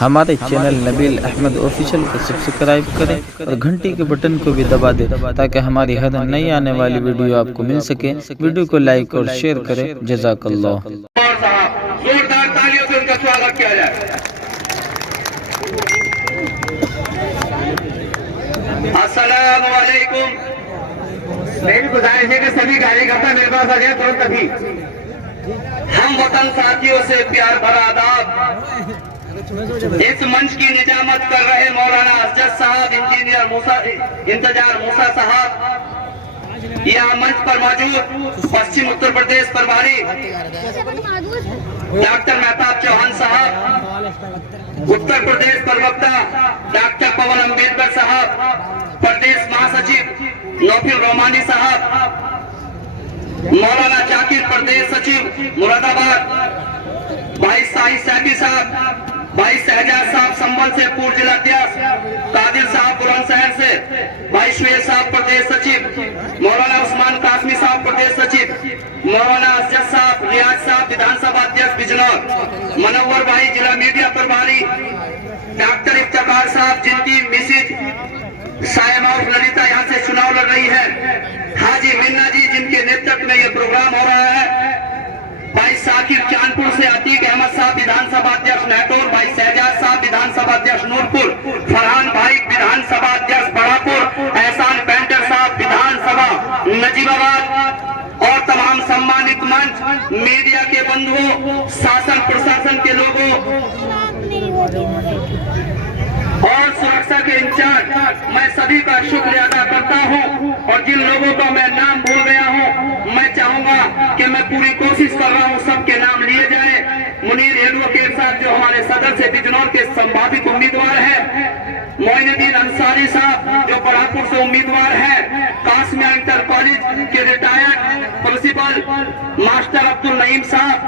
हमारे channel Nabeel Ahmad official को subscribe करें और घंटी के बटन को भी दबा दें ताकि हमारी हर नई आने वाली वीडियो आपको मिल सके। वीडियो को लाइक और शेयर करें। जज़ाकल्लाह। जोरदार तालियों से उनका स्वागत किया जाए। अस्सलामु अलैकुम। मेरी गुजारिश है कि सभी कार्यकर्ता मेरे पास आ जाए तुरंत अभी। हम वतन साथियों से प्यार भरा आदाब। इस मंच की निजामत कर रहे मौलाना अफजल साहब, इंजीनियर इंतजार मूसा साहब, यहाँ मंच पर मौजूद पश्चिम उत्तर प्रदेश प्रभारी डॉक्टर मेहताब चौहान साहब, उत्तर प्रदेश प्रवक्ता डॉक्टर पवन अम्बेडकर साहब, प्रदेश महासचिव नौफिल रोमानी साहब, मौलाना जाकिर प्रदेश सचिव मुरादाबाद, भाई साई सैदी साहब, भाई शहजाद साहब संबल से पूर्व जिलाध्यक्ष, कादिर साहब बुलंदशहर से, भाई शुएब साहब प्रदेश सचिव, मौलाना उस्मान कासमी साहब प्रदेश सचिव, मौलाना अफजल साहब, रियाज साहब विधानसभा अध्यक्ष बिजनौर, मनोवर भाई जिला मीडिया प्रभारी, डॉक्टर इफ्तिकार साहब जिनकी मिसिज सायमा और ललिता यहाँ से चुनाव लड़ रही है, हाजी मिन्ना जी जिनके नेतृत्व में यह प्रोग्राम हो रहा है, भाई साकिब चांदपुर से, अतीक अहमद साहब विधानसभा अध्यक्ष नहटोर, भाई शहजाद साहब विधानसभा अध्यक्ष नूरपुर, फरहान भाई विधानसभा अध्यक्ष बड़ापुर, एहसान पेंटर साहब विधानसभा नजीबाबाद और तमाम सम्मानित मंच, मीडिया के बंधुओं, शासन प्रशासन के लोगों और सुरक्षा के इंचार्ज, मैं सभी का शुक्रिया अदा करता हूं। और जिन लोगों का मैं नाम भूल गया हूं, मैं चाहूंगा कि मैं पूरी कोशिश कर रहा हूं सबके नाम लिए जाए। मुनीर एडवोकेट साहब जो हमारे सदर से बिजनौर के संभावित उम्मीदवार हैं, मोइनुद्दीन अंसारी साहब जो बड़ापुर से उम्मीदवार हैं, कासमिया इंटर कॉलेज के retired principal master Abdul Naeem साहब,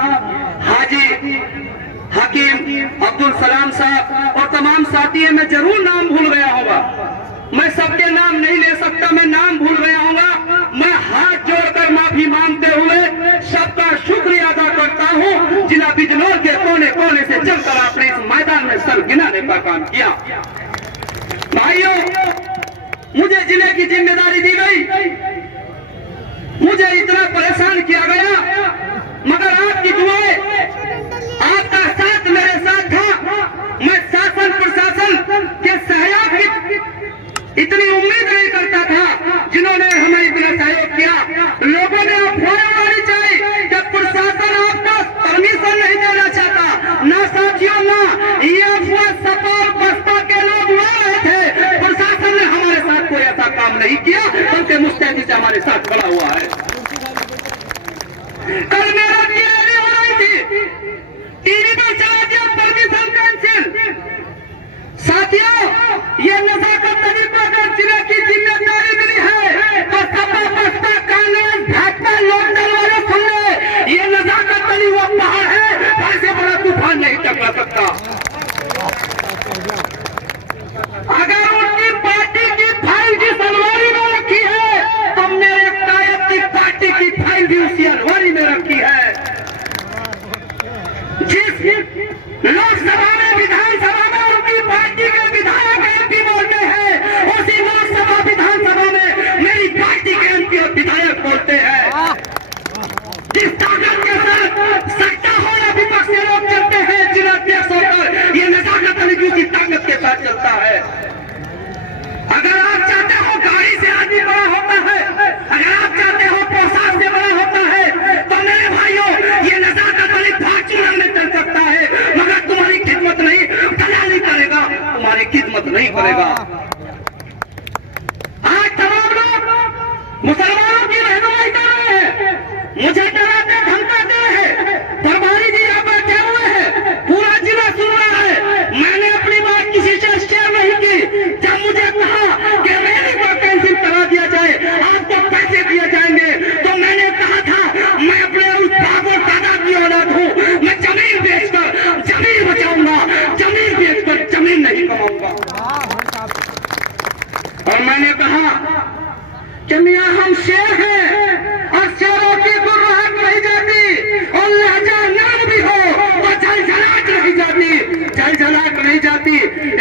हाजी हकीम अब्दुल सलाम साहब और तमाम साथी हैं। मैं जरूर नाम भूल गया होगा, मैं सबके नाम नहीं ले सकता, मैं नाम भूल गया होगा। मैं हाथ जोड़कर माफी मांगते हुए सबका शुक्रिया अदा करता हूं जिला बिजनौर के कोने कोने से चलकर आपने इस मैदान में सर गिनाने का काम किया। भाइयों, मुझे जिले की जिम्मेदारी दी गई, मुझे इतना परेशान किया गया, मगर आपकी दुआएं, आपका साथ मेरे साथ था। मैं शासन प्रशासन के सहयोग की इतनी उम्मीद नहीं करता था जिन्होंने हमें इतना सहयोग किया। लोगों ने अफवाह उड़ानी चाहिए कि प्रशासन आपको परमिशन नहीं देना चाहता। ना साथियों, ना ये अफवाह सपा और बसपा के लोग उड़ा रहे थे। प्रशासन ने हमारे साथ कोई ऐसा काम नहीं किया, बल्कि मुस्तैदी से हमारे साथ खड़ा हुआ है। कल मेरा टीवी हो रही थी, टीवी पर चला दिया परमिशन कैंसिल। साथियों, ये नजाकत अली को अगर जिले की जिम्मेदारी मिली है तो सपा बसपा कांग्रेस भाजपा लोकदल वाले सुन ले, ये नजाकत अली वो पहाड़ है, ऐसे बड़ा तूफान नहीं टकरा सकता। अगर उनकी पार्टी की फाइल जिस अलमारी में रखी है तो मेरे कायद की पार्टी की फाइल भी उसी अलमारी में रखी है। जिस लोकसभा में, विधानसभा में उनकी पार्टी के विधायक एमपी बोलते हैं, उसी लोकसभा विधानसभा में मेरी पार्टी के एमपी और विधायक बोलते हैं। जिस ताकत के साथ सत्ता हो या विपक्ष के लोग चलते हैं, जिलाध्यक्ष होकर, ये नजाकत अली की ताकत के साथ चलता है। अगर आप चाहते हो गाड़ी से आदमी बड़ा होता है, अगर आप चाहते हो पोशाक से बड़ा होता है, तो मेरे भाइयों, ये नजाकत अली फार्चूनर में चल सकता है, मगर तुम्हारी खिदमत नहीं, दलाली करेगा, तुम्हारी खिदमत नहीं करेगा। आज तमाम लोग मुसलमानों की रहनुमाई कर रहे हैं, मुझे डराते धमकाते हैं। प्रभारी जी यहाँ बैठे हुए हैं, पूरा जिला सुन रहा है। मैंने अपनी बात किसी से शेयर नहीं की। जब मुझे कहा कि रैली को कैंसिल करा दिया जाए, आपको पैसे दिए जाएंगे, तो मैंने कहा था मैं अपने उस बाबू दादा की औलाद हूँ, मैं जमीन बेचकर जमीन बचाऊंगा, जमीन बेचकर जमीन नहीं कमाऊंगा। और मैंने कहा कि मियां हम शेर हैं और शेरों की गुर्राहट नहीं जाती, और लहजा नरम भी हो तो झलझलाहट नहीं जाती, झलझलाहट नहीं जाती।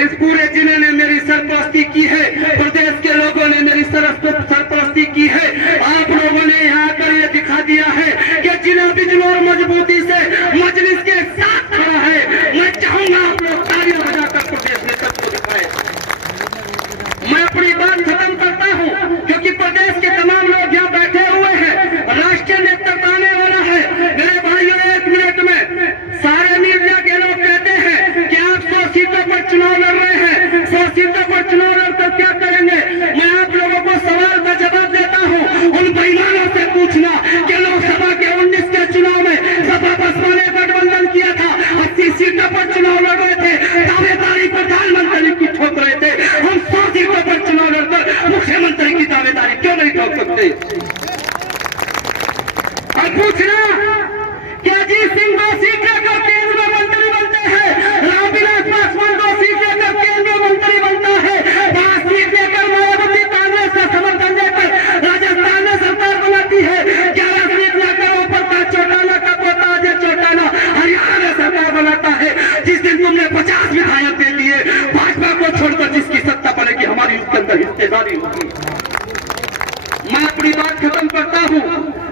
इस पूरे जिले ने मेरी सरपरस्ती की है, प्रदेश के लोगों ने मेरी सरपरस्ती की है। आप लोगों ने यहाँ पर ये दिखा दिया है कि जिला बिजनौर मजबूती से मजलिस के साथ खड़ा है। मैं चाहूंगा आप लोग तालियां बजाकर प्रदेश नेतृत्व को दिखाएं। मैं अपनी बात खत्म करता हूँ क्योंकि प्रदेश के तमाम लोग यहाँ बैठे हुए हैं। राष्ट्रीय नेतृत्व आने वाला है। मेरे भाइयों, 1 मिनट में सारे मीडिया के लोग कहते हैं कि आप 100 सीटों पर चुनाव लड़ रहे हैं, 100 सीटों पर चुनाव लड़कर क्या करेंगे। मैं आप लोगों को सवाल का जवाब देता हूँ। उन बेईमानों से पूछना कि लोकसभा के 19 के चुनाव में सपा बसपा ने गठबंधन किया था, 80 सीटों पर चुनाव लड़ रहे थे, दावेदारी प्रधानमंत्री की ठोक रहे थे। हम 100 सीटों पर चुनाव लड़कर मुख्यमंत्री की दावेदारी क्यों नहीं ठोक सकते। और पूछना कि अजीत सिंह 2 सीट लेकर केंद्रीय मंत्री बनते हैं, रामविलास पासवान 2 सीट लेकर केंद्रीय मंत्री बनता है, 5 सीट लेकर मायावती कांग्रेस का समर्थन देकर राजस्थान में सरकार बनाती है, 11 सीट लेकर ओम प्रकाश चौटाला का पोता अजय चौटाला हरियाणा में सरकार बनाता है। जिस दिन तुमने 50 विधायक दे दिए, भाजपा को छोड़कर जिसकी सत्ता बनेगी हमारी उसके अंदर हिस्सेदारी होगी। मैं अपनी बात खत्म करता हूँ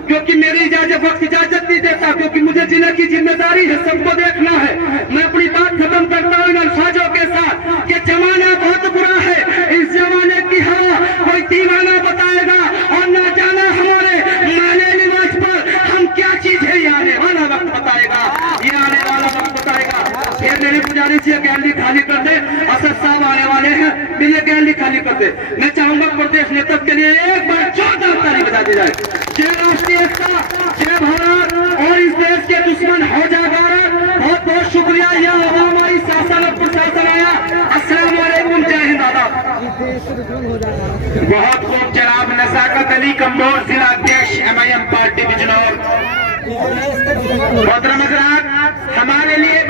क्योंकि मेरी वक्त इजाजत नहीं देता, क्योंकि मुझे जिले की जिम्मेदारी है, सबको देखना है। मैं अपनी बात खत्म करता हूँ इन अल्फाजों के साथ कि जमाना बहुत बुरा है। इस जमाने की हवा कोई दीवाना बताएगा और ना जाना हमारे माने लिबास पर हम क्या चीज है, ये आने वाला वक्त बताएगा, ये आने वाला वक्त बताएगा। फिर मेरी गुजारिश है गैलरी खाली कर दे, असद साहब आने वाले हैं, फिर ये गैलरी खाली कर दे। मैं चाहूंगा प्रदेश नेतृत्व के लिए एक बार जोरदार ताली बजा दी जाए। जय राष्ट्रीय एकता, जय भारत और इस देश के दुश्मन हो जा भारत। बहुत बहुत शुक्रिया। यह हमारी शासन और प्रशासन आया। अस्सलाम वालेकुम, जय हिंद, आदाब। बहुत खूब जनाब नजाकत अली कम्बोज, जिला अध्यक्ष MIM पार्टी बिजनौर। मोहतरम हजरात, हमारे लिए